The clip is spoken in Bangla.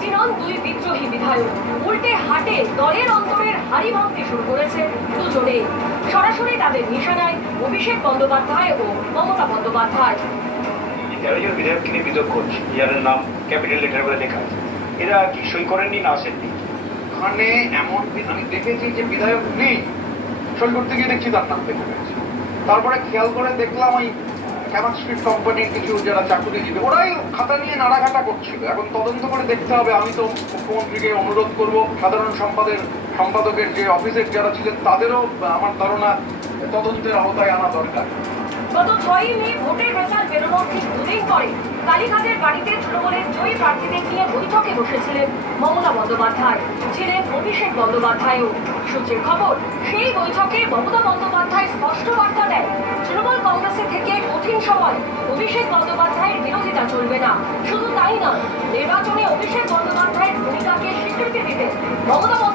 রাজি নন দুই বিদ্রোহী বিধায়ক, উল্টে হাটে দলের অন্তরের হাড়ি ভাঙতে শুরু করেছে দুজনে। সরাসরি তাদের নিশানায় অভিষেক বন্দ্যোপাধ্যায় ও মমতা বন্দ্যোপাধ্যায়। 13 জন বিধায়ককে নিয়ে বিতর্ক হচ্ছে, যাদের নাম ক্যাপিটাল লেটার করে লেখা আছে। এরা কি সই করেননি না আসেননি? ওখানে এমন আমি দেখেছি যে বিধায়ক নেই, সই করতে গিয়ে দেখছি তার নাম লেখা গেছে। তারপরে খেয়াল করে দেখলাম ওই ক্যামাক স্ট্রিট কোম্পানির কিছু যারা চাকুরিজীবী ওরাই খাতা নিয়ে নাড়াঘাটা করছিল। এখন তদন্ত করে দেখতে হবে। আমি তো মুখ্যমন্ত্রীকে অনুরোধ করব, সাধারণ সম্পাদকের যে অফিসের যারা ছিলেন তাদেরও আমার ধারণা তদন্তের আওতায় আনা দরকার। গত 6ই মে ভোটের রেজাল্ট বেরোনোর ঠিক দুদিন পরে কালীঘাটের বাড়িতে তৃণমূলের জয়ী প্রার্থীদের নিয়ে বৈঠকে বসেছিলেন মমতা বন্দ্যোপাধ্যায়, ছিলেন অভিষেক বন্দ্যোপাধ্যায়ও। সূত্রের খবর, সেই বৈঠকে মমতা বন্দ্যোপাধ্যায় স্পষ্ট বার্তা দেয়, তৃণমূল কংগ্রেসের থেকে কঠিন সময় অভিষেক বন্দ্যোপাধ্যায়ের বিরোধিতা চলবে না। শুধু তাই নয়, নির্বাচনে অভিষেক বন্দ্যোপাধ্যায়ের ভূমিকাকে স্বীকৃতি দিতে মমতা